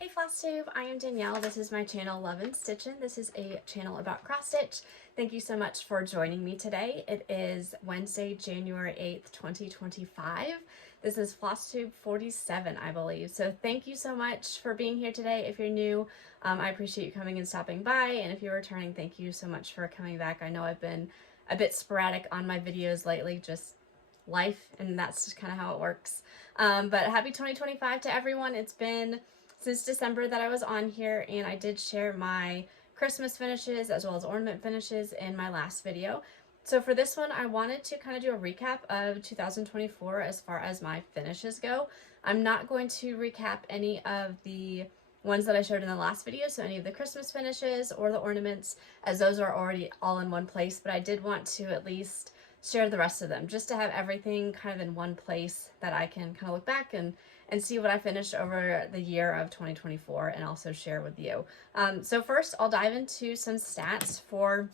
Hey Flosstube, I am Danielle. This is my channel Love and Stitchin'. This is a channel about cross stitch. Thank you so much for joining me today. It is Wednesday, January 8th, 2025. This is Flosstube 47, I believe. So thank you so much for being here today. If you're new, I appreciate you coming and stopping by. And if you're returning, thank you so much for coming back. I know I've been a bit sporadic on my videos lately, just life, and that's just kind of how it works. But happy 2025 to everyone. It's been since December that I was on here, and I did share my Christmas finishes as well as ornament finishes in my last video. So for this one, I wanted to kind of do a recap of 2024 as far as my finishes go. I'm not going to recap any of the ones that I showed in the last video, so any of the Christmas finishes or the ornaments, as those are already all in one place, but I did want to at least share the rest of them just to have everything kind of in one place that I can kind of look back and see what I finished over the year of 2024 and also share with you. So first I'll dive into some stats for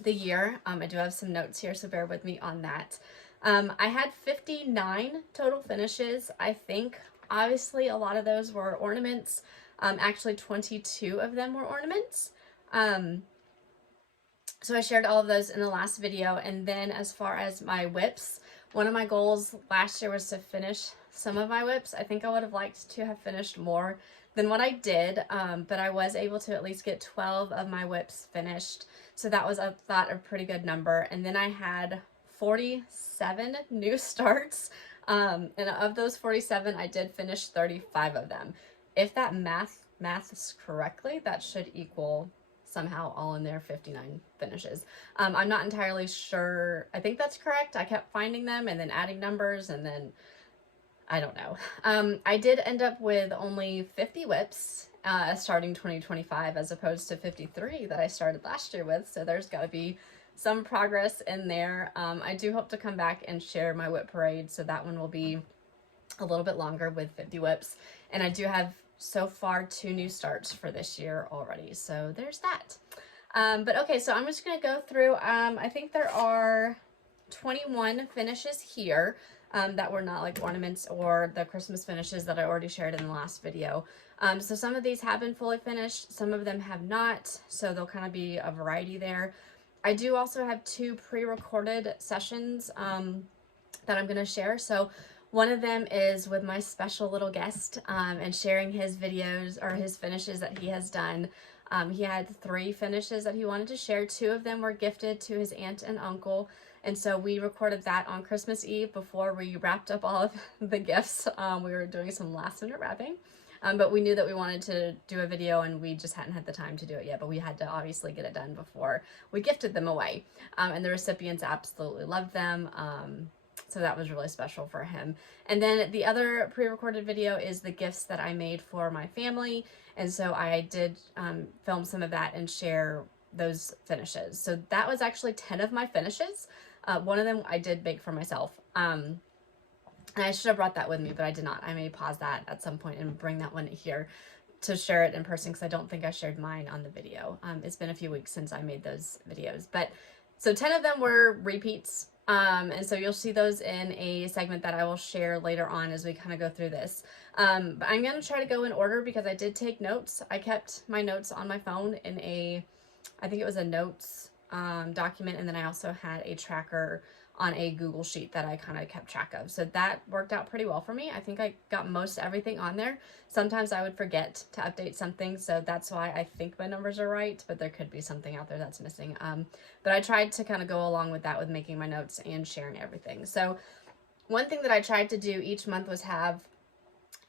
the year. I do have some notes here, so bear with me on that. I had 59 total finishes. I think obviously a lot of those were ornaments. Actually 22 of them were ornaments. So I shared all of those in the last video. And then as far as my whips, one of my goals last year was to finish some of my whips. I think I would have liked to have finished more than what I did, but I was able to at least get 12 of my whips finished. So that was, I thought, a pretty good number. And then I had 47 new starts. And of those 47, I did finish 35 of them. If that maths correctly, that should equal somehow all in there 59 finishes. I'm not entirely sure. I think that's correct. I kept finding them and then adding numbers, and then I don't know. I did end up with only 50 whips starting 2025 as opposed to 53 that I started last year with. So there's got to be some progress in there. I do hope to come back and share my whip parade. So that one will be a little bit longer with 50 whips. And I do have so far 2 new starts for this year already. So there's that. But okay, so I'm just going to go through. I think there are 21 finishes here that were not like ornaments or the Christmas finishes that I already shared in the last video. So some of these have been fully finished. Some of them have not. So there'll kind of be a variety there. I do also have 2 pre-recorded sessions that I'm going to share. So one of them is with my special little guest and sharing his videos or his finishes that he has done. He had 3 finishes that he wanted to share. 2 of them were gifted to his aunt and uncle. And so we recorded that on Christmas Eve before we wrapped up all of the gifts. We were doing some last minute wrapping. But we knew that we wanted to do a video and we just hadn't had the time to do it yet. But we had to obviously get it done before we gifted them away. And the recipients absolutely loved them. So that was really special for him. And then the other pre-recorded video is the gifts that I made for my family. And so I did film some of that and share those finishes. So that was actually 10 of my finishes. One of them I did make for myself. And I should have brought that with me, but I did not. I may pause that at some point and bring that one here to share it in person because I don't think I shared mine on the video. It's been a few weeks since I made those videos. But so 10 of them were repeats. And so you'll see those in a segment that I will share later on as we kind of go through this. But I'm going to try to go in order because I did take notes. I kept my notes on my phone in I think it was a notes document. And then I also had a tracker on a Google sheet that I kind of kept track of. So that worked out pretty well for me. I think I got most everything on there. Sometimes I would forget to update something. So that's why I think my numbers are right, but there could be something out there that's missing. But I tried to kind of go along with that with making my notes and sharing everything. So one thing that I tried to do each month was have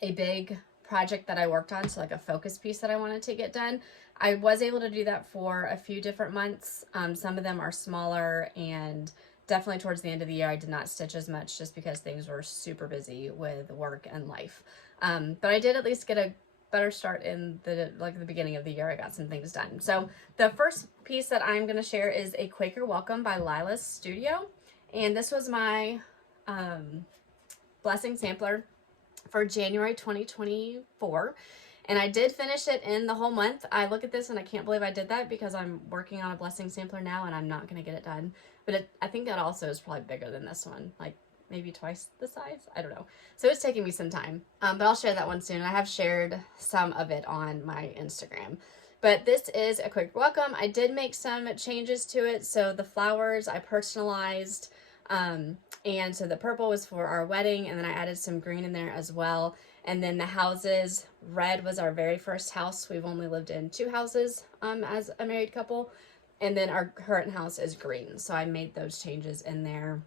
a big project that I worked on. So like a focus piece that I wanted to get done. I was able to do that for a few different months. Some of them are smaller, and definitely towards the end of the year, I did not stitch as much just because things were super busy with work and life. But I did at least get a better start in the beginning of the year. I got some things done. So the first piece that I'm going to share is a Quaker Welcom by Lila's Studio. And this was my blessing sampler for January 2024. And I did finish it in the whole month. I look at this and I can't believe I did that because I'm working on a blessing sampler now and I'm not going to get it done. But I think that also is probably bigger than this one, like maybe twice the size. I don't know. So it's taking me some time, but I'll share that one soon. I have shared some of it on my Instagram. But this is a quick welcome. I did make some changes to it. So the flowers I personalized, and so the purple was for our wedding, and then I added some green in there as well. And then the houses, red was our very first house. We've only lived in 2 houses as a married couple. And then our current house is green. So I made those changes in there.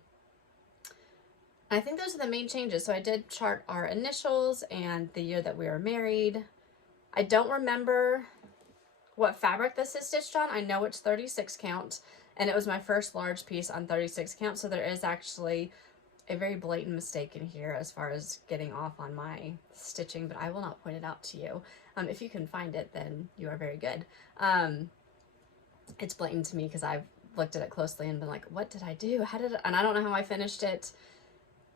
I think those are the main changes. So I did chart our initials and the year that we were married. I don't remember what fabric this is stitched on. I know it's 36 count, and it was my first large piece on 36 count. So there is actually a very blatant mistake in here as far as getting off on my stitching, but I will not point it out to you. If you can find it, then you are very good. It's blatant to me because I've looked at it closely and been like, what did I do? And I don't know how I finished it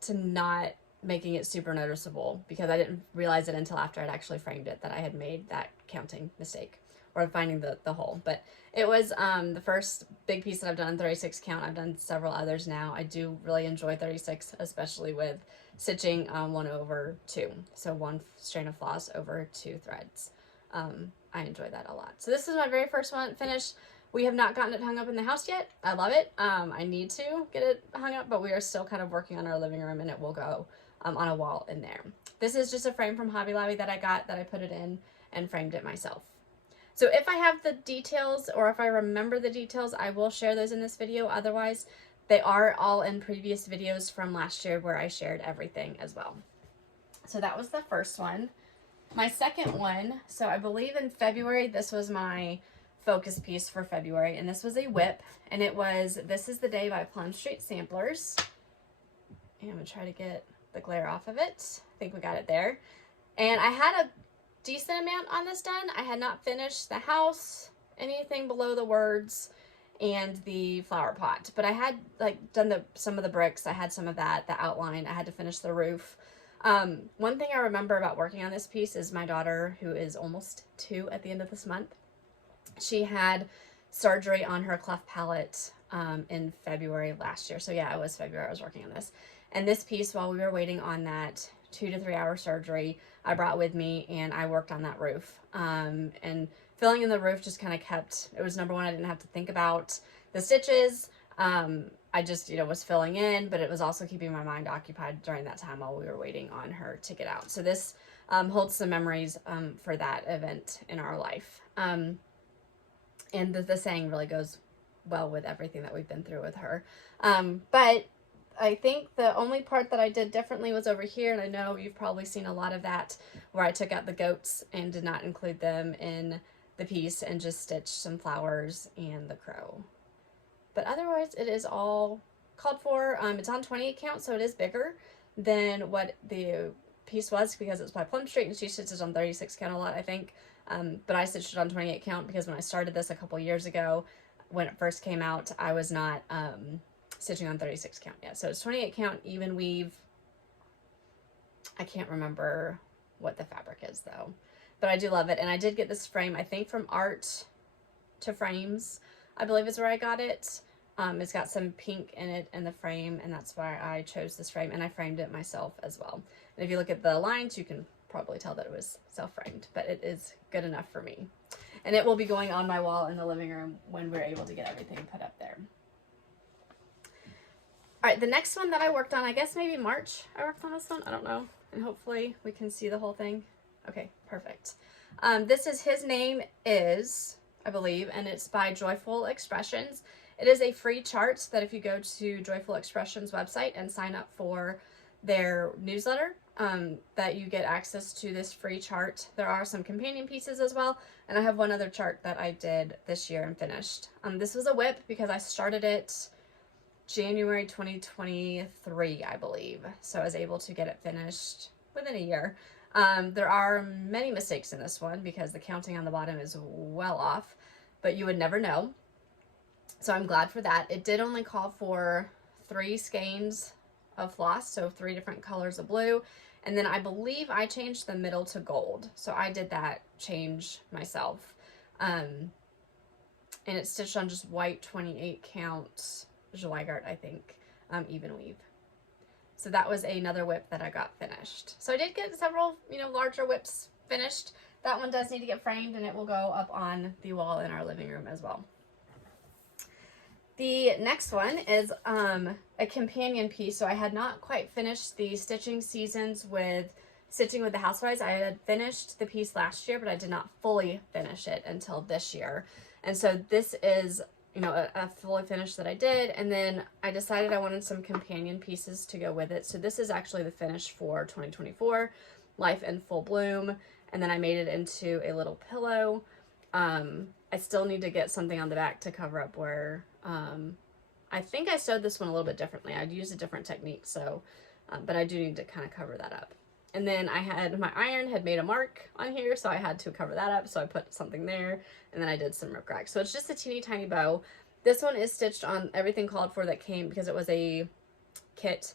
to not making it super noticeable, because I didn't realize it until after I'd actually framed it that I had made that counting mistake, or finding the hole. But it was the first big piece that I've done in 36 count. I've done several others now. I do really enjoy 36, especially with stitching 1 over 2. So 1 strand of floss over 2 threads. I enjoy that a lot. So this is my very first one finished. We have not gotten it hung up in the house yet. I love it. I need to get it hung up, but we are still kind of working on our living room, and it will go on a wall in there. This is just a frame from Hobby Lobby that I got, that I put it in and framed it myself. So if I have the details, or if I remember the details, I will share those in this video. Otherwise, they are all in previous videos from last year where I shared everything as well. So that was the first one. My second one, so I believe in February, this was my focus piece for February, and this was a whip, and it was This Is the Day by Plumstreet Samplers. And I'm going to try to get the glare off of it. I think we got it there. And I had a decent amount on this done. I had not finished the house, anything below the words, and the flower pot, but I had like done some of the bricks. I had some of that, the outline. I had to finish the roof. One thing I remember about working on this piece is my daughter, who is almost 2 at the end of this month, she had surgery on her cleft palate in February last year. So yeah, it was February I was working on this. And this piece, while we were waiting on that 2 to 3 hour surgery, I brought with me, and I worked on that roof. And filling in the roof just kind of kept, it was number one, I didn't have to think about the stitches. I just, was filling in, but it was also keeping my mind occupied during that time while we were waiting on her to get out. So this holds some memories for that event in our life. And the saying really goes well with everything that we've been through with her. But I think the only part that I did differently was over here, and I know you've probably seen a lot of that, where I took out the goats and did not include them in the piece and just stitched some flowers and the crow. But otherwise, it is all called for. It's on 28 count, so it is bigger than what the piece was, because it's by Plumstreet, and she stitches on 36 count a lot, I think. But I stitched it on 28 count because when I started this a couple years ago, when it first came out, I was not stitching on 36 count yet. So it's 28 count, even weave. I can't remember what the fabric is though, but I do love it. And I did get this frame, I think from Art to Frames, I believe is where I got it. It's got some pink in it in the frame, and that's why I chose this frame, and I framed it myself as well. And if you look at the lines, you can probably tell that it was self-framed, but it is good enough for me. And it will be going on my wall in the living room when we're able to get everything put up there. All right, the next one that I worked on, I guess maybe March I worked on this one, I don't know. And hopefully we can see the whole thing. Okay, perfect. This is His Name Is, I believe, and it's by Joyful Expressions. It is a free chart that if you go to Joyful Expressions website and sign up for their newsletter, that you get access to this free chart. There are some companion pieces as well, and I have one other chart that I did this year and finished. This was a whip because I started it January 2023, I believe, so I was able to get it finished within a year. There are many mistakes in this one because the counting on the bottom is well off, but you would never know, so I'm glad for that. It did only call for 3 skeins of floss, so 3 different colors of blue. And then I believe I changed the middle to gold. So I did that change myself. And it's stitched on just white 28 count Zweigart, I think, even weave. So that was another whip that I got finished. So I did get several, you know, larger whips finished. That one does need to get framed, and it will go up on the wall in our living room as well. The next one is a companion piece. So I had not quite finished the stitching seasons with stitching with the Housewives. I had finished the piece last year, but I did not fully finish it until this year. And so this is, you know, a fully finish that I did. And then I decided I wanted some companion pieces to go with it. So this is actually the finish for 2024, Life in Full Bloom. And then I made it into a little pillow. I still need to get something on the back to cover up where, I think I sewed this one a little bit differently. I'd used a different technique, so, but I do need to kind of cover that up. And then I had, my iron had made a mark on here, so I had to cover that up, so I put something there, and then I did some rickrack. So it's just a teeny tiny bow. This one is stitched on everything called for that came, because it was a kit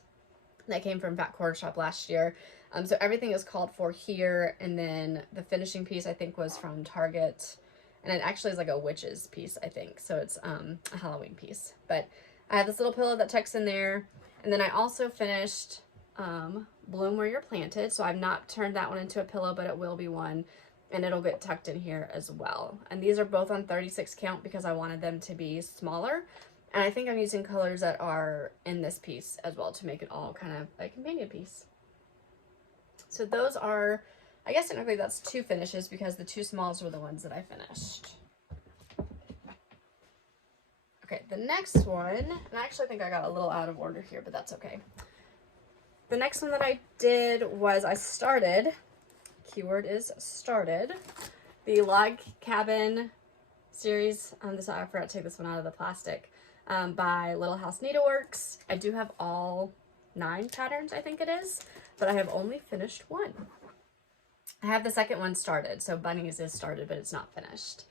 that came from Fat Quarter Shop last year. So everything is called for here, and then the finishing piece I think was from Target, and it actually is like a witch's piece, I think. So it's a Halloween piece. But I have this little pillow that tucks in there, and then I also finished Bloom Where You're Planted. So I've not turned that one into a pillow, but it will be one, and it'll get tucked in here as well. And these are both on 36 count because I wanted them to be smaller. And I think I'm using colors that are in this piece as well to make it all kind of a companion piece. So those are, I guess technically that's 2 finishes because the 2 smalls were the ones that I finished. Okay, the next one, and I actually think I got a little out of order here, but that's okay. The next one that I did was I started, keyword is started, the Log Cabin series. I forgot to take this one out of the plastic, by Little House Needleworks. I do have all 9 patterns, I think it is, but I have only finished 1. I have the second one started, so Bunnies is started, but it's not finished.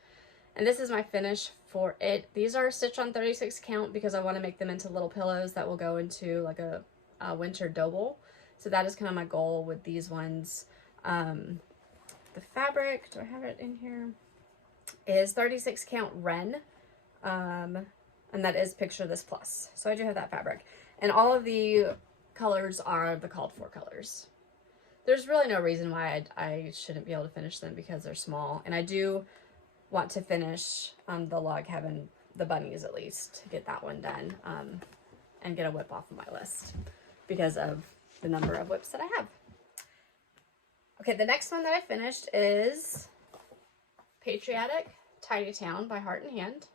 And this is my finish for it. These are stitched on 36 count because I want to make them into little pillows that will go into like a winter double. So that is kind of my goal with these ones. The fabric, do I have it in here? Is 36 count Wren. And that is Picture This Plus. So I do have that fabric. And all of the colors are the called for colors. There's really no reason why I shouldn't be able to finish them because they're small. And I do want to finish the Log Cabin, the bunnies at least, to get that one done and get a whip off of my list because of the number of whips that I have. Okay, the next one that I finished is Patriotic Tiny Town by Heart and Hand.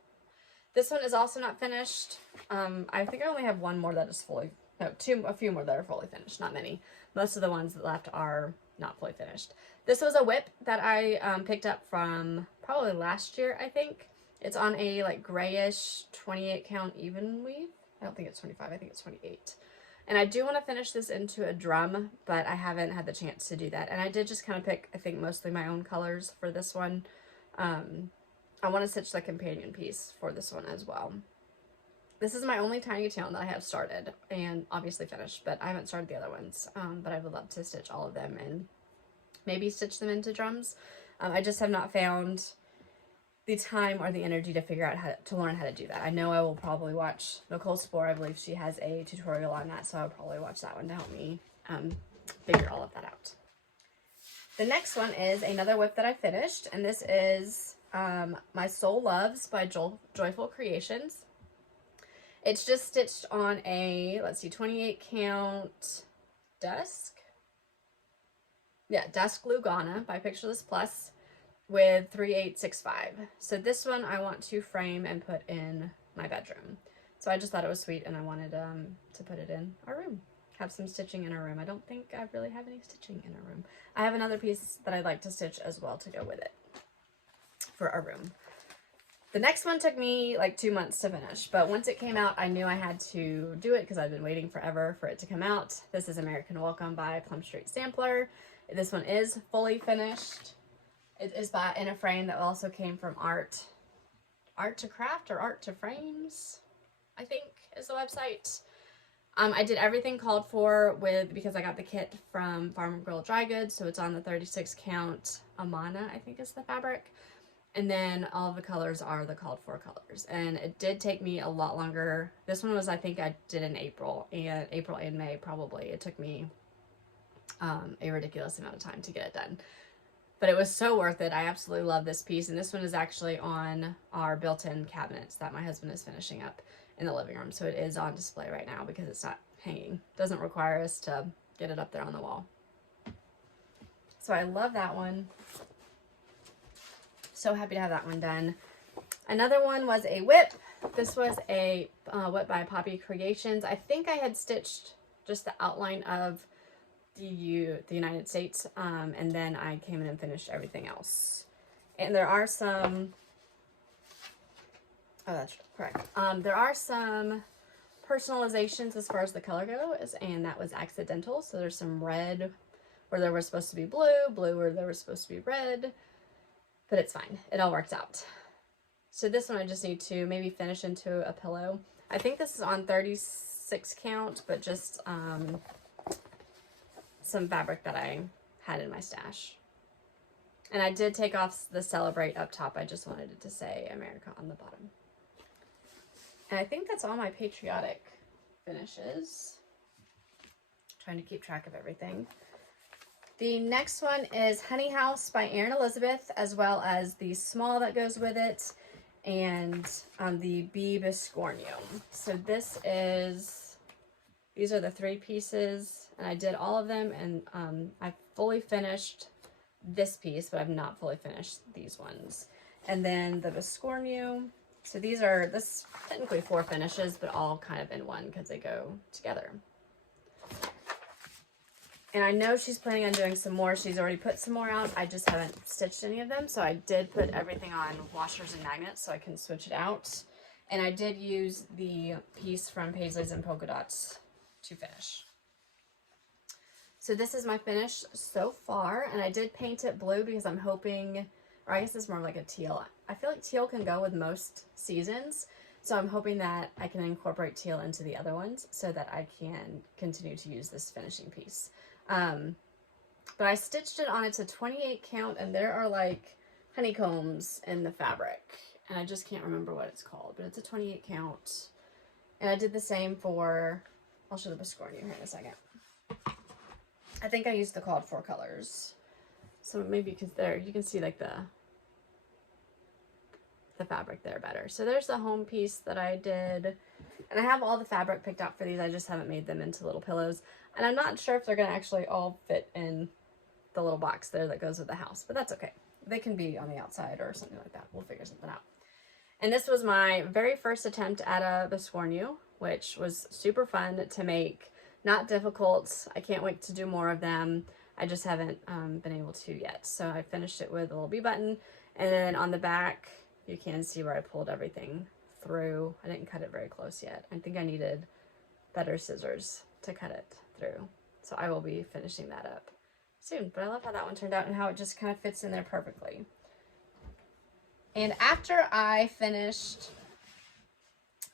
This one is also not finished. I think I only have one more that is fully, no, a few more that are fully finished, not many. Most of the ones that left are not fully finished. This was a whip that I picked up from probably last year, I think. It's on a like grayish 28 count even weave. I don't think it's 25, I think it's 28. And I do want to finish this into a drum, but I haven't had the chance to do that. And I did just kind of pick, I think, mostly my own colors for this one. I want to stitch the companion piece for this one as well. This is my only tiny town that I have started and obviously finished, but I haven't started the other ones. But I would love to stitch all of them and maybe stitch them into drums. I just have not found the time or the energy to figure out how to learn how to do that. I know I will probably watch Nicole Spore. I believe she has a tutorial on that, so I'll probably watch that one to help me figure all of that out. The next one is another whip that I finished, and this is My Soul Loves by Joyful Kreations. It's just stitched on a, let's see, 28 count Dusk. Yeah, Dusk Lugana by Picture This Plus with 3865. So this one I want to frame and put in my bedroom. So I just thought it was sweet and I wanted to put it in our room. Have some stitching in our room. I don't think I really have any stitching in our room. I have another piece that I'd like to stitch as well to go with it for our room. The next one took me like 2 months to finish, but once it came out, I knew I had to do it because I've been waiting forever for it to come out. This is American Welcom by Plumstreet Sampler. This one is fully finished. It is in a frame that also came from Art to Craft or Art to Frames, I think is the website. I did everything called for because I got the kit from Farm Girl Dry Goods, so it's on the 36 count Amana, I think is the fabric. And then all of the colors are the called for colors. And it did take me a lot longer. This one was, I think I did in April and May probably. It took me a ridiculous amount of time to get it done. But it was so worth it. I absolutely love this piece. And this one is actually on our built-in cabinets that my husband is finishing up in the living room. So it is on display right now because it's not hanging. Doesn't require us to get it up there on the wall. So I love that one. So happy to have that one done. Another one was a whip. This was a whip by Poppy Kreations. I think I had stitched just the outline of the United States, and then I came in and finished everything else. And there are some, oh, that's correct. There are some personalizations as far as the color goes, and that was accidental. So there's some red where there was supposed to be blue, blue where there was supposed to be red. But it's fine. It all worked out. So this one I just need to maybe finish into a pillow. I think this is on 36 count, but just some fabric that I had in my stash. And I did take off the Celebrate up top. I just wanted it to say America on the bottom. And I think that's all my Patriotic finishes. Trying to keep track of everything. The next one is Honey House by Erin Elizabeth, as well as the small that goes with it, and the Biscornu. So these are the 3 pieces, and I did all of them, and I fully finished this piece, but I've not fully finished these ones. And then the Biscornu. So this technically 4 finishes, but all kind of in one because they go together. And I know she's planning on doing some more. She's already put some more out. I just haven't stitched any of them. So I did put everything on washers and magnets so I can switch it out. And I did use the piece from Paisleys and Polka Dots to finish. So this is my finish so far. And I did paint it blue because I'm hoping, or I guess it's more like a teal. I feel like teal can go with most seasons. So I'm hoping that I can incorporate teal into the other ones so that I can continue to use this finishing piece. But I stitched it on, it's a 28 count, and there are like honeycombs in the fabric, and I just can't remember what it's called, but it's a 28 count. And I did the same for, I'll show the Biscornu here in a second. I think I used the called for colors. So maybe because there, you can see like the fabric there better. So there's the home piece that I did. And I have all the fabric picked out for these. I just haven't made them into little pillows. And I'm not sure if they're going to actually all fit in the little box there that goes with the house. But that's okay. They can be on the outside or something like that. We'll figure something out. And this was my very first attempt at a Biscornu, which was super fun to make. Not difficult. I can't wait to do more of them. I just haven't been able to yet. So I finished it with a little B button. And then on the back, you can see where I pulled everything through. I didn't cut it very close yet. I think I needed better scissors to cut it through. So I will be finishing that up soon. But I love how that one turned out and how it just kind of fits in there perfectly. And after I finished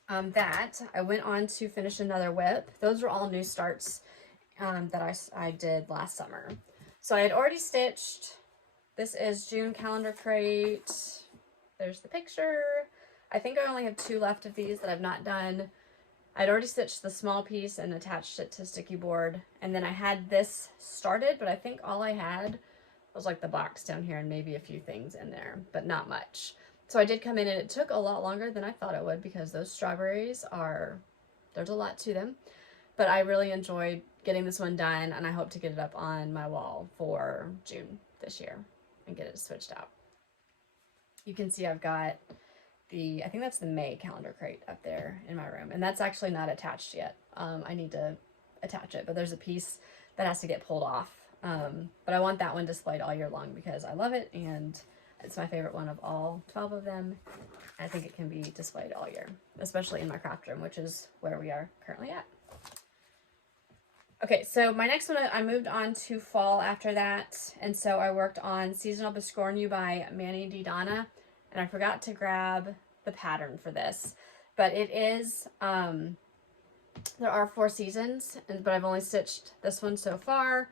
that, I went on to finish another whip. Those were all new starts that I did last summer. So I had already stitched. This is June calendar crate. There's the picture. I think I only have 2 left of these that I've not done. I'd already stitched the small piece and attached it to sticky board. And then I had this started, but I think all I had was like the box down here and maybe a few things in there, but not much. So I did come in and it took a lot longer than I thought it would because those strawberries there's a lot to them. But I really enjoyed getting this one done and I hope to get it up on my wall for June this year and get it switched out. You can see I've got I think that's the May calendar crate up there in my room. And that's actually not attached yet. I need to attach it, but there's a piece that has to get pulled off. But I want that one displayed all year long because I love it and it's my favorite one of all 12 of them. I think it can be displayed all year, especially in my craft room, which is where we are currently at. Okay, so my next one, I moved on to fall after that. And so I worked on Seasonal Biscornu by Manny D. Donna. And I forgot to grab the pattern for this. But it is, there are 4 seasons, but I've only stitched this one so far.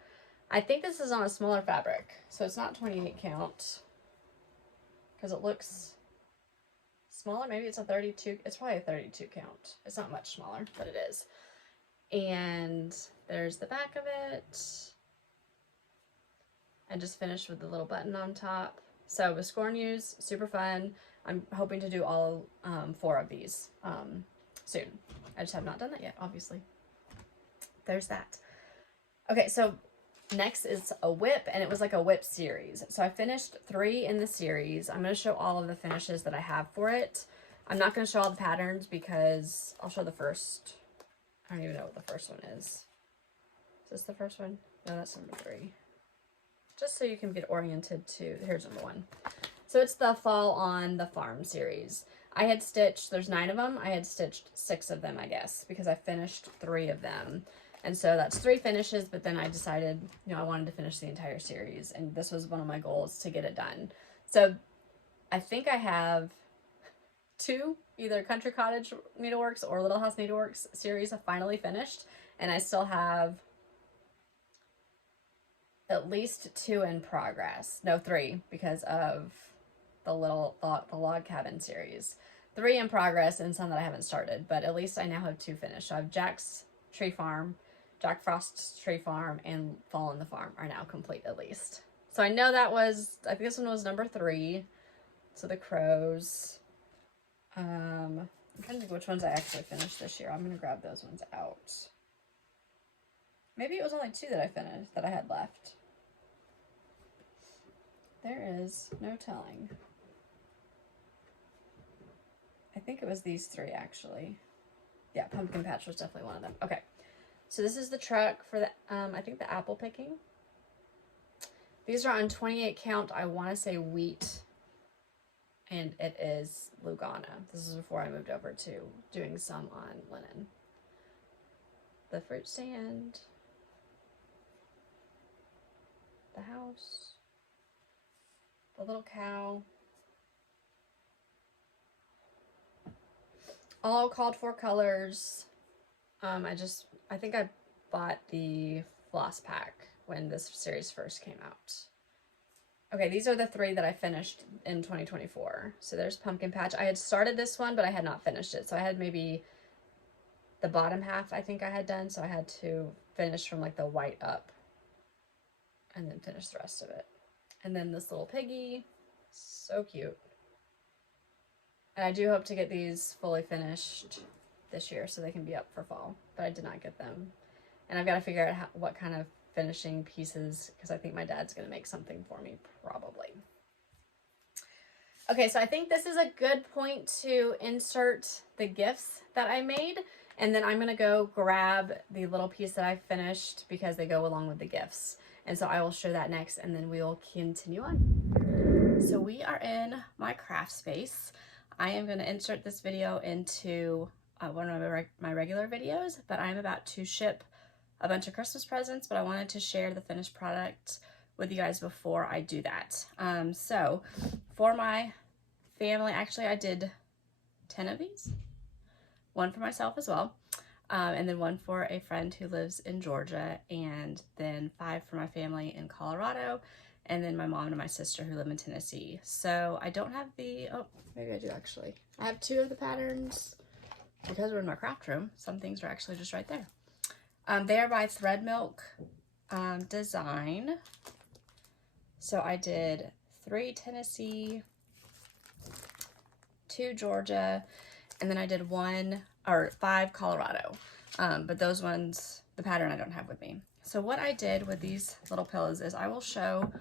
I think this is on a smaller fabric, so it's not 28 count. because it looks smaller. Maybe it's a 32. It's probably a 32 count. It's not much smaller, but it is. And there's the back of it. I just finished with the little button on top. So Biscornu's super fun. I'm hoping to do all 4 of these soon. I just have not done that yet, obviously. There's that. Okay, so next is a whip, and it was like a whip series. So I finished 3 in the series. I'm going to show all of the finishes that I have for it. I'm not going to show all the patterns because I'll show the first. I don't even know what the first one is. Is this the first one? No, that's number 3. Just so you can get oriented to, here's number 1. So it's the Fall on the Farm series. I had stitched, there's 9 of them. I had stitched 6 of them, I guess, because I finished 3 of them. And so that's 3 finishes, but then I decided, you know, I wanted to finish the entire series, and this was one of my goals to get it done. So I think I have 2, either Country Cottage Needleworks or Little House Needleworks series have finally finished, and I still have at least 2 in progress. No, 3, because of the log cabin series. 3 in progress and some that I haven't started, but at least I now have 2 finished. So I have Jack's Tree Farm, Jack Frost's Tree Farm, and Fall on the Farm are now complete at least. So I know that was, I think this one was number 3. So the crows. I'm trying to think which ones I actually finished this year. I'm going to grab those ones out. Maybe it was only 2 that I finished, that I had left. There is no telling. I think it was these 3 actually. Yeah, Pumpkin Patch was definitely one of them. Okay, so this is the truck for the, I think the apple picking. These are on 28 count, I want to say wheat, and it is Lugana. This is before I moved over to doing some on linen. The fruit stand, the house, the little cow. All called for colors. I think I bought the floss pack when this series first came out. Okay, these are the 3 that I finished in 2024. So there's Pumpkin Patch. I had started this one, but I had not finished it. So I had maybe the bottom half I think I had done. So I had to finish from like the white up and then finish the rest of it. And then this little piggy, so cute. And I do hope to get these fully finished this year so they can be up for fall, but I did not get them. And I've got to figure out what kind of finishing pieces, because I think my dad's going to make something for me, probably. Okay, so I think this is a good point to insert the gifts that I made, and then I'm going to go grab the little piece that I finished because they go along with the gifts. And so I will show that next, and then we will continue on. So we are in my craft space. I am going to insert this video into one of my regular videos, but I'm about to ship a bunch of Christmas presents, but I wanted to share the finished product with you guys before I do that. So for my family, actually I did 10 of these, 1 for myself as well, and then 1 for a friend who lives in Georgia, and then 5 for my family in Colorado, and then my mom and my sister who live in Tennessee. So I don't have the, oh, maybe I do actually. I have 2 of the patterns because we're in my craft room. Some things are actually just right there. They are by Threadmilk Design. So I did 3 Tennessee, 2 Georgia, and then I did 5 Colorado. But those ones, the pattern I don't have with me. So what I did with these little pillows is I will show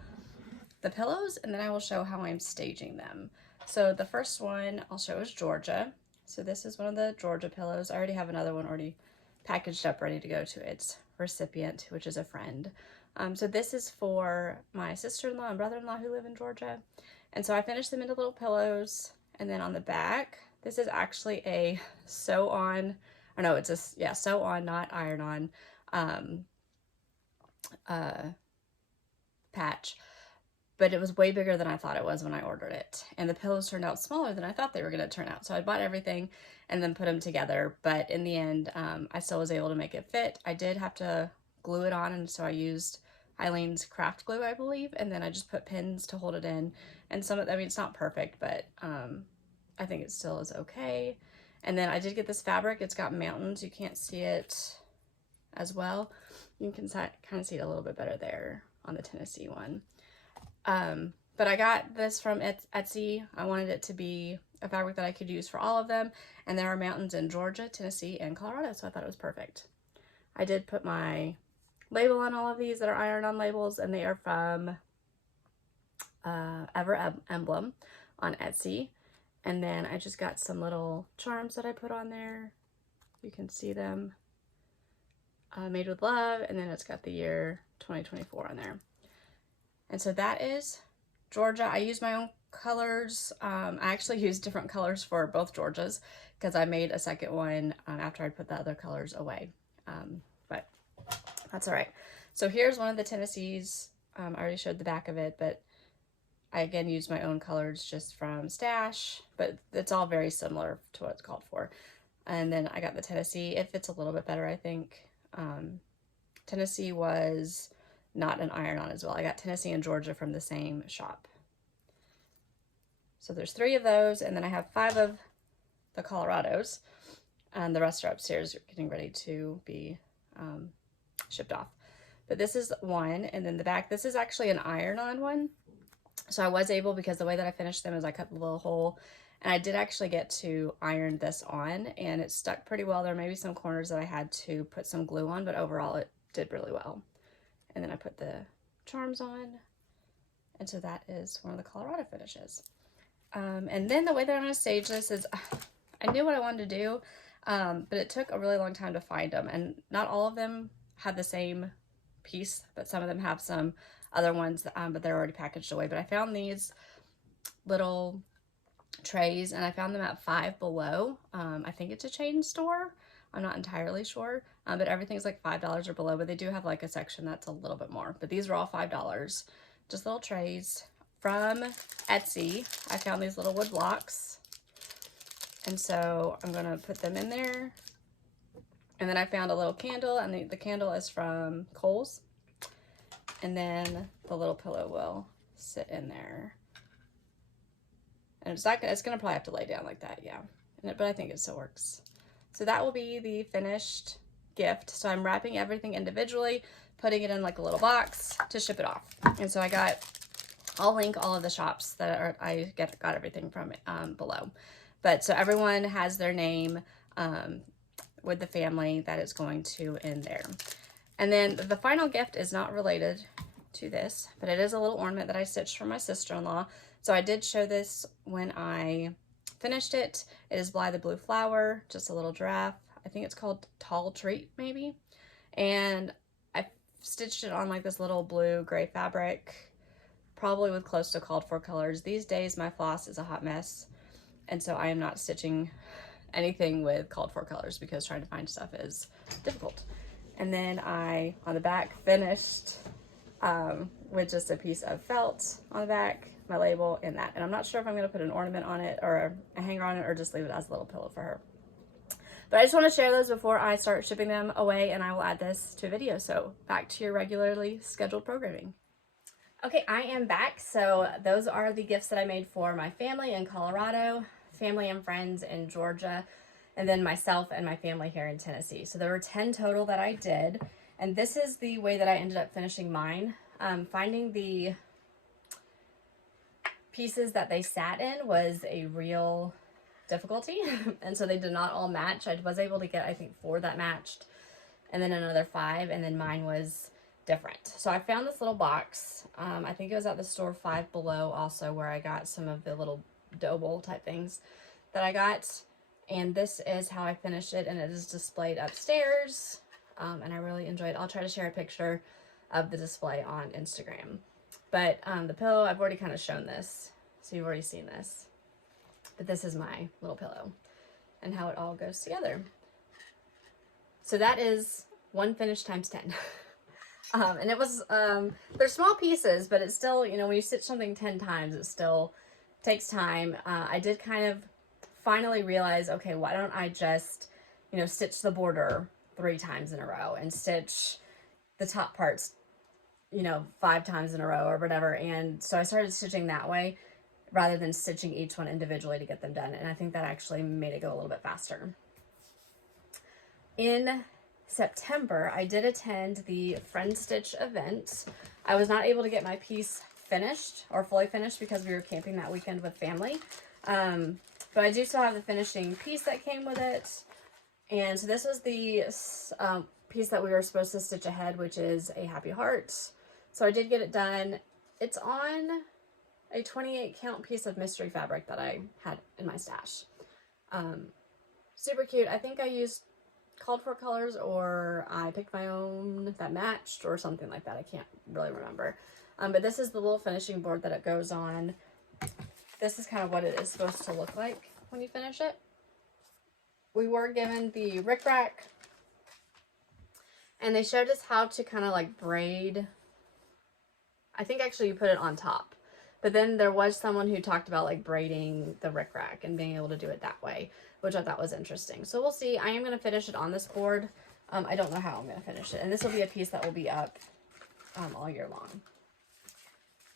the pillows and then I will show how I'm staging them. So the first one I'll show is Georgia. So this is one of the Georgia pillows. I already have another one already packaged up, ready to go to its recipient, which is a friend. So this is for my sister-in-law and brother-in-law who live in Georgia. And so I finished them into little pillows. And then on the back, this is actually a sew on, or no, it's a, yeah, sew on, not iron on patch. But it was way bigger than I thought it was when I ordered it. And the pillows turned out smaller than I thought they were going to turn out. So I bought everything and then put them together. But in the end, I still was able to make it fit. I did have to glue it on, and so I used Eileen's craft glue, I believe, and then I just put pins to hold it in. And some of, I mean, it's not perfect, but I think it still is okay. And then I did get this fabric. It's got mountains. You can't see it as well. You can kind of see it a little bit better there on the Tennessee one. But I got this from Etsy. I wanted it to be a fabric that I could use for all of them. And there are mountains in Georgia, Tennessee, and Colorado, so I thought it was perfect. I did put my label on all of these that are iron-on labels, and they are from Ever Emblem on Etsy. And then I just got some little charms that I put on there. You can see them. Made with love, and then it's got the year 2024 on there. And so that is Georgia. I use my own colors. I actually used different colors for both Georgias because I made a second one after I put the other colors away. But that's all right. So here's one of the Tennessees. I already showed the back of it, but I again used my own colors just from Stash, but it's all very similar to what it's called for. And then I got the Tennessee. It fits a little bit better, I think. Tennessee was not an iron-on as well. I got Tennessee and Georgia from the same shop. So there's 3 of those, and then I have 5 of the Colorados, and the rest are upstairs getting ready to be shipped off. But this is one, and then the back, this is actually an iron-on one. So I was able, because the way that I finished them is I cut the little hole, and I did actually get to iron this on, and it stuck pretty well. There may be some corners that I had to put some glue on, but overall it did really well. And then I put the charms on, and so that is one of the Colorado finishes. And then the way that I'm going to stage this is, I knew what I wanted to do, but it took a really long time to find them, and not all of them had the same piece, but some of them have some other ones, but they're already packaged away. But I found these little trays, and I found them at Five Below. I think it's a chain store. I'm not entirely sure, but everything's like $5 or below, but they do have like a section that's a little bit more. But these are all $5, just little trays. From Etsy, I found these little wood blocks, and so I'm gonna put them in there. And then I found a little candle, and the candle is from Kohl's. And then the little pillow will sit in there. And it's gonna probably have to lay down like that, yeah. But I think it still works. So that will be the finished gift. So I'm wrapping everything individually, putting it in like a little box to ship it off. And so I'll link all of the shops that I got everything from below. But so everyone has their name with the family that is going to in there. And then the final gift is not related to this, but it is a little ornament that I stitched for my sister-in-law. So I did show this when I finished it. It is Bly the Blue Flower, just a little giraffe. I think it's called Tall Treat, maybe. And I stitched it on like this little blue-gray fabric, probably with close to called for colors. These days, my floss is a hot mess, and so I am not stitching anything with called for colors because trying to find stuff is difficult. And then I, on the back, finished with just a piece of felt on the back, my label, and that. And I'm not sure if I'm going to put an ornament on it or a hanger on it or just leave it as a little pillow for her. But I just want to share those before I start shipping them away, and I will add this to a video. So back to your regularly scheduled programming. Okay, I am back. So those are the gifts that I made for my family in Colorado, family and friends in Georgia, and then myself and my family here in Tennessee. So there were 10 total that I did, and this is the way that I ended up finishing mine. Finding the pieces that they sat in was a real difficulty, and so they did not all match. I was able to get, I think, 4 that matched, and then another 5, and then mine was different. So I found this little box. I think it was at the store Five Below also, where I got some of the little dough bowl type things that I got. And this is how I finished it, and it is displayed upstairs, and I really enjoyed it. I'll try to share a picture of the display on Instagram. But the pillow, I've already kind of shown this, so you've already seen this. But this is my little pillow and how it all goes together. So that is one finish times 10. And it was, they're small pieces, but it's still, you know, when you stitch something 10 times, it still takes time. I did kind of finally realize, okay, why don't I just, you know, stitch the border 3 times in a row and stitch the top parts, you know, 5 times in a row or whatever. And so I started stitching that way rather than stitching each one individually to get them done. And I think that actually made it go a little bit faster. In September, I did attend the Friend Stitch event. I was not able to get my piece finished or fully finished because we were camping that weekend with family. But I do still have the finishing piece that came with it. And so this was the piece that we were supposed to stitch ahead, which is a happy heart. So I did get it done. It's on a 28 count piece of mystery fabric that I had in my stash. Super cute. I think I used called for colors, or I picked my own that matched, or something like that. I can't really remember. But this is the little finishing board that it goes on. This is kind of what it is supposed to look like when you finish it. We were given the rickrack, and they showed us how to kind of like braid. I think actually you put it on top. But then there was someone who talked about like braiding the rickrack and being able to do it that way, which I thought was interesting. So we'll see. I am going to finish it on this board. I don't know how I'm going to finish it. And this will be a piece that will be up all year long.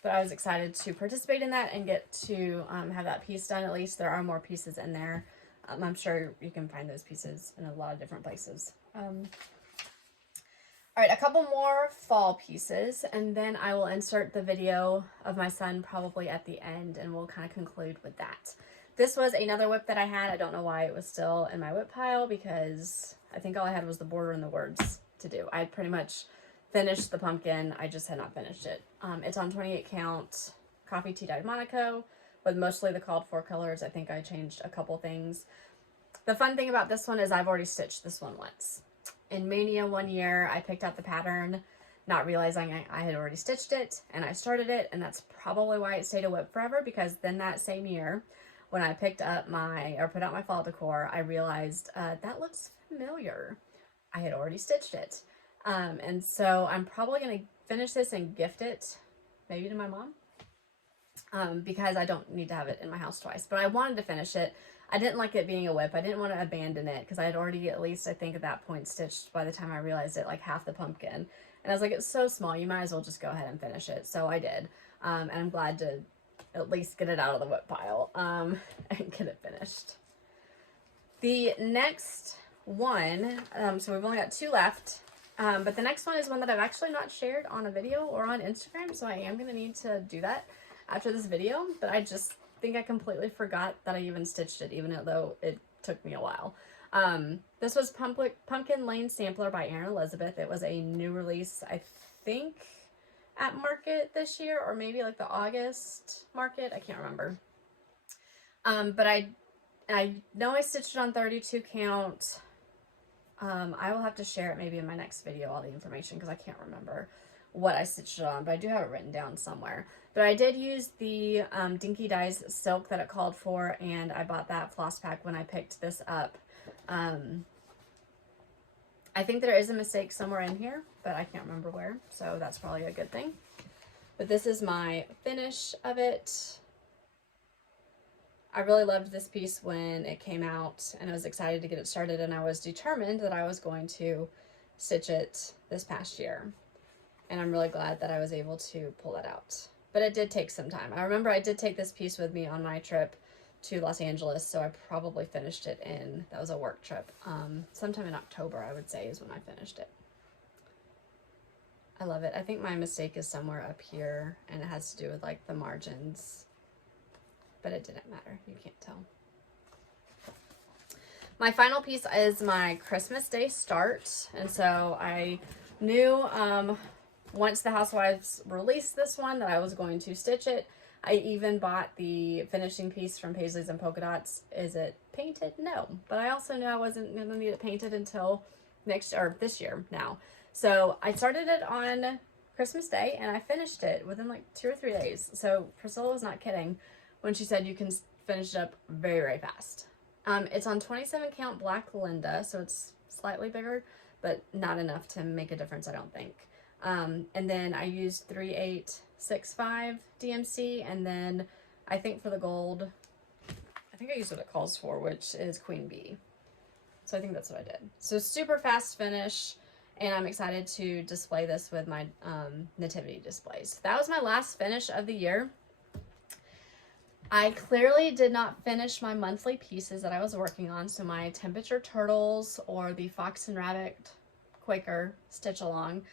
But I was excited to participate in that and get to have that piece done. At least there are more pieces in there. I'm sure you can find those pieces in a lot of different places. All right, a couple more fall pieces, and then I will insert the video of my son probably at the end, and we'll kind of conclude with that. This was another whip that I had. I don't know why it was still in my whip pile, because I think all I had was the border and the words to do. I had pretty much finished the pumpkin. I just had not finished it. It's on 28 count coffee tea dyed Monaco with mostly the called for colors. I think I changed a couple things. The fun thing about this one is I've already stitched this one once. In Mania one year, I picked out the pattern, not realizing I had already stitched it, and I started it, and that's probably why it stayed a whip forever, because then that same year, when I picked up put out my fall decor, I realized that looks familiar. I had already stitched it. And so I'm probably going to finish this and gift it, maybe to my mom, because I don't need to have it in my house twice, but I wanted to finish it. I didn't like it being a whip. I didn't want to abandon it because I had already, at least I think at that point, stitched by the time I realized it, like half the pumpkin. And I was like, it's so small, you might as well just go ahead and finish it. So I did. And I'm glad to at least get it out of the whip pile and get it finished. The next one, so we've only got 2 left. But the next one is one that I've actually not shared on a video or on Instagram. So I am going to need to do that after this video. But I just think I completely forgot that I even stitched it, even though it took me a while. This was Pumpkin Lane Sampler by Erin Elizabeth. It was a new release, I think, at Market this year, or maybe like the August Market. I can't remember. But I know I stitched it on 32 count. I will have to share it maybe in my next video, all the information, because I can't remember what I stitched it on, but I do have it written down somewhere. But I did use the Dinky Dyes silk that it called for, and I bought that floss pack when I picked this up. I think there is a mistake somewhere in here, but I can't remember where, so that's probably a good thing. But this is my finish of it. I really loved this piece when it came out, and I was excited to get it started, and I was determined that I was going to stitch it this past year. And I'm really glad that I was able to pull that out. But it did take some time. I remember I did take this piece with me on my trip to Los Angeles, so I probably finished it that was a work trip. Sometime in October, I would say, is when I finished it. I love it. I think my mistake is somewhere up here, and it has to do with like the margins. But it didn't matter. You can't tell. My final piece is my Christmas Day start. And so I knew once the Housewives released this one that I was going to stitch it. I even bought the finishing piece from Paisleys and Polka Dots. Is it painted? No. But I also knew I wasn't going to need it painted until this year now. So I started it on Christmas Day, and I finished it within like 2 or 3 days. So Priscilla was not kidding when she said you can finish it up very, very fast. It's on 27 count Black Linda, so it's slightly bigger, but not enough to make a difference, I don't think. And then I used 3865 DMC, and then I think for the gold, I think I used what it calls for, which is Queen Bee. So I think that's what I did. So super fast finish, and I'm excited to display this with my nativity displays. That was my last finish of the year. I clearly did not finish my monthly pieces that I was working on, so my temperature turtles or the fox and rabbit Quaker stitch along.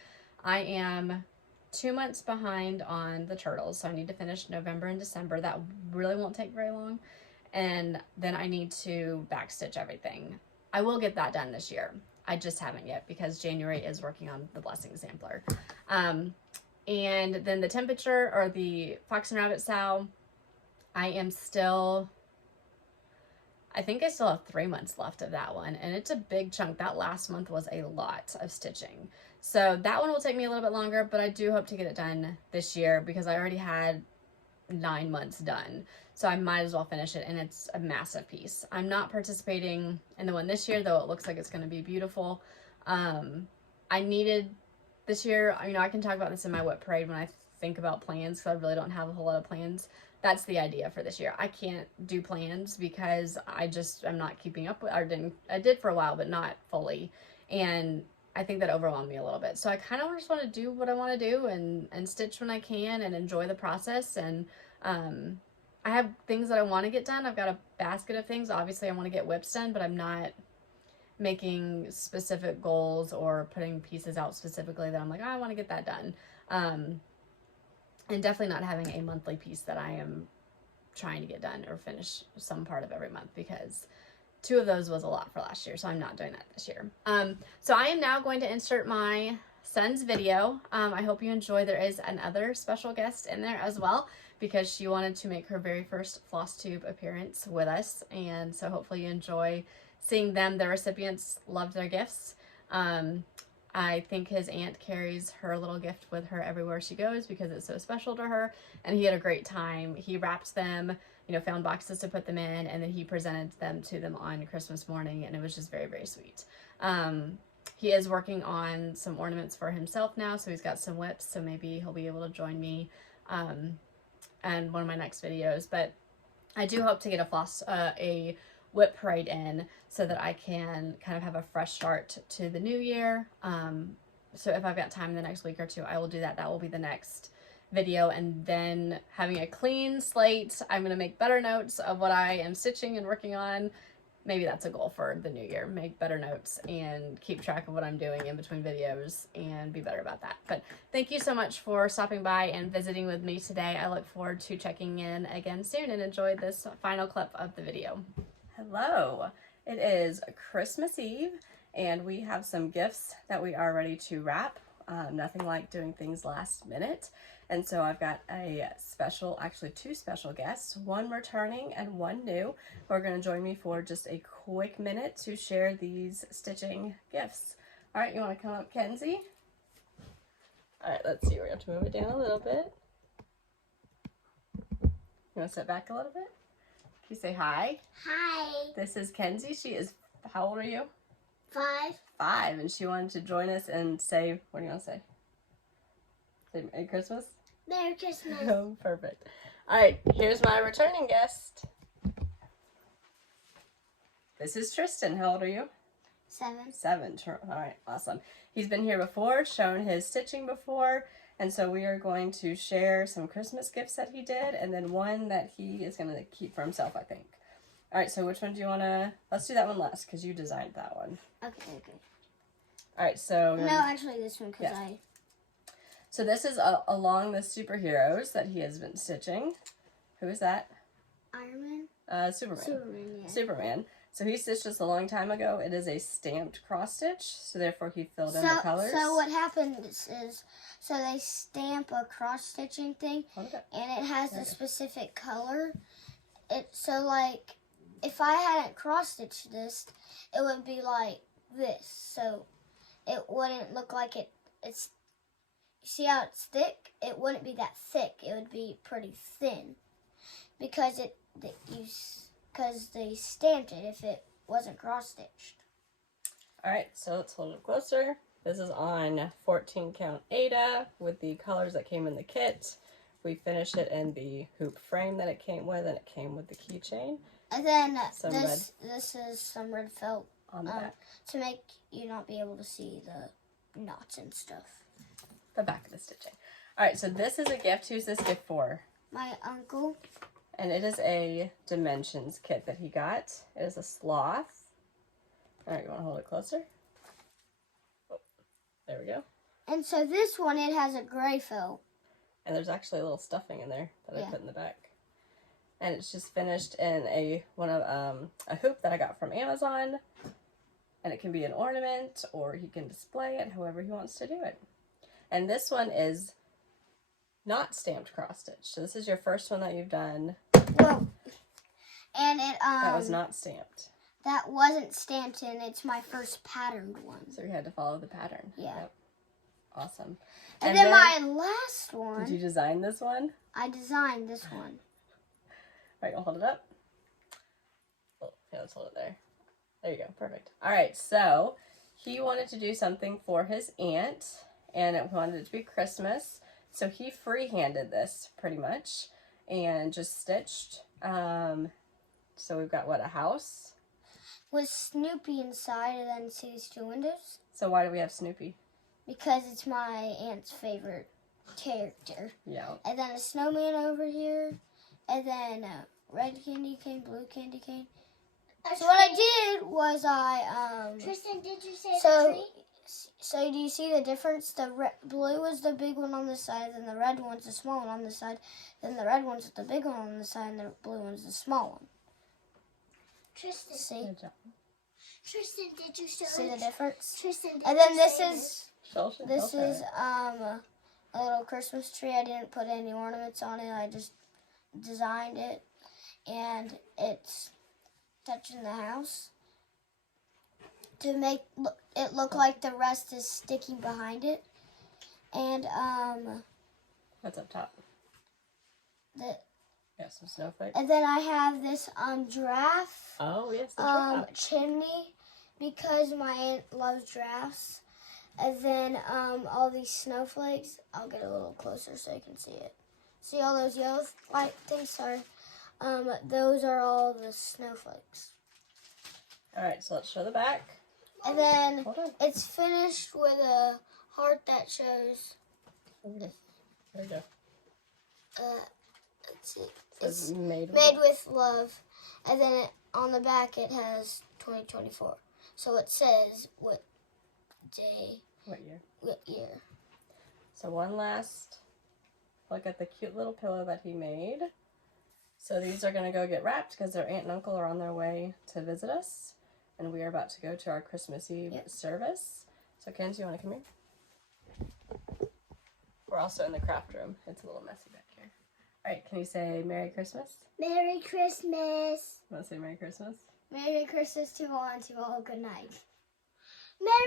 I am 2 months behind on the turtles, so I need to finish November and December. That really won't take very long, and then I need to backstitch everything. I will get that done this year. I just haven't yet because January is working on the blessing sampler. And then the temperature or the fox and rabbit sow, I think I still have 3 months left of that one, and it's a big chunk. That last month was a lot of stitching. So that one will take me a little bit longer, but I do hope to get it done this year because I already had 9 months done. So I might as well finish it, and it's a massive piece. I'm not participating in the one this year, though it looks like it's going to be beautiful. I needed this year, you know, I can talk about this in my WIP parade when I think about plans, because I really don't have a whole lot of plans. That's the idea for this year. I can't do plans because I'm not keeping up with, I did for a while, but not fully. And I think that overwhelmed me a little bit. So I kind of just want to do what I want to do and stitch when I can and enjoy the process. And I have things that I want to get done. I've got a basket of things. Obviously, I want to get WIPs done, but I'm not making specific goals or putting pieces out specifically that I'm like, oh, I want to get that done. And definitely not having a monthly piece that I am trying to get done or finish some part of every month, because 2 of those was a lot for last year, so I'm not doing that this year. So I am now going to insert my son's video. I hope you enjoy. There is another special guest in there as well, because she wanted to make her very first Flosstube appearance with us, and so hopefully you enjoy seeing them. The recipients loved their gifts. I think his aunt carries her little gift with her everywhere she goes because it's so special to her, and he had a great time. He wrapped them, you know, found boxes to put them in, and then he presented them to them on Christmas morning, and it was just very, very sweet. He is working on some ornaments for himself now, so he's got some WIPs, so maybe he'll be able to join me in one of my next videos. But I do hope to get a WIP parade in so that I can kind of have a fresh start to the new year. So if I've got time in the next week or 2, I will do that. That will be the next video. And then having a clean slate, I'm going to make better notes of what I am stitching and working on. Maybe that's a goal for the new year. Make better notes and keep track of what I'm doing in between videos and be better about that. But thank you so much for stopping by and visiting with me today. I look forward to checking in again soon, and enjoy this final clip of the video. Hello, it is Christmas Eve, and we have some gifts that we are ready to wrap. Nothing like doing things last minute. And so I've got actually 2 special guests, one returning and one new, who are going to join me for just a quick minute to share these stitching gifts. All right, you want to come up, Kenzie? All right, let's see. We have to move it down a little bit. You want to sit back a little bit? Can you say hi? Hi. This is Kenzie. She is, how old are you? 5. 5, and she wanted to join us and say, what do you want to say? Say Merry Christmas? Merry Christmas. Oh, perfect. All right, here's my returning guest. This is Tristan. How old are you? 7. 7. All right, awesome. He's been here before, shown his stitching before, and so we are going to share some Christmas gifts that he did, and then one that he is going to keep for himself, I think. All right, so which one do you want to... Let's do that one last, because you designed that one. Okay. All right, so... No, actually this one, because yeah. So this is along the superheroes that he has been stitching. Who is that? Iron Man? Superman. Yeah. Superman. So he stitched this a long time ago. It is a stamped cross stitch, so therefore he filled in the colors. So what happens is, so they stamp a cross stitching thing, and it has a specific color. So like, if I hadn't cross stitched this, it would be like this. So it wouldn't look like it's. See how it's thick? It wouldn't be that thick. It would be pretty thin, because they stamped it if it wasn't cross-stitched. All right, so let's hold it closer. This is on 14 count Ada with the colors that came in the kit. We finished it in the hoop frame that it came with, and it came with the keychain. And then this is some red felt on the back to make you not be able to see the knots and stuff. The back of the stitching. All right, so this is a gift. Who's this gift for? My uncle. And it is a dimensions kit that he got. It is a sloth. All right, you want to hold it closer? Oh, there we go. And so this one, it has a gray felt. And there's actually a little stuffing in there that I put in the back. And it's just finished in a hoop that I got from Amazon. And it can be an ornament, or he can display it however he wants to do it. And this one is not stamped cross stitch. So this is your first one that you've done. Well, and it that was not stamped. That wasn't stamped in. It's my first patterned one. So you had to follow the pattern. Yeah. Yep. Awesome. And then my last one. Did you design this one? I designed this one. All right, I'll hold it up. Oh, yeah, let's hold it there. There you go. Perfect. All right, so he wanted to do something for his aunt, and it wanted it to be Christmas. So he freehanded this pretty much and just stitched. So we've got, what, a house? With Snoopy inside, and then see these two windows. So why do we have Snoopy? Because it's my aunt's favorite character. Yeah. And then a snowman over here, and then a red candy cane, blue candy cane. So what I did was Tristan, did you say the tree? So do you see the difference? The blue is the big one on this side, then the red one's the small one on this side, then the red one's the big one on this side, and the blue one's the small one. Tristan, See? Good job. Tristan, did you show See the difference? Tristan, did And then you this say is a little Christmas tree. I didn't put any ornaments on it. I just designed it, and it's touching the house to make it look like the rest is sticking behind it. And what's up top? Yeah, some snowflakes. And then I have this giraffe. Oh yes, the giraffe. Chimney, because my aunt loves giraffes. And then all these snowflakes. I'll get a little closer so you can see it. See all those yellow light things? Sorry. Those are all the snowflakes. All right, so let's show the back. And then it's finished with a heart that shows. There you go. Let's see. It's made with love. And then on the back it has 2024. So it says what day, what year. what year. So one last look at the cute little pillow that he made. So these are going to go get wrapped because their aunt and uncle are on their way to visit us. And we are about to go to our Christmas Eve service. So Kenzie, you want to come here? We're also in the craft room. It's a little messy back here. All right, can you say Merry Christmas? Merry Christmas. You want to say Merry Christmas? Merry Christmas to all and to all. Good night. Merry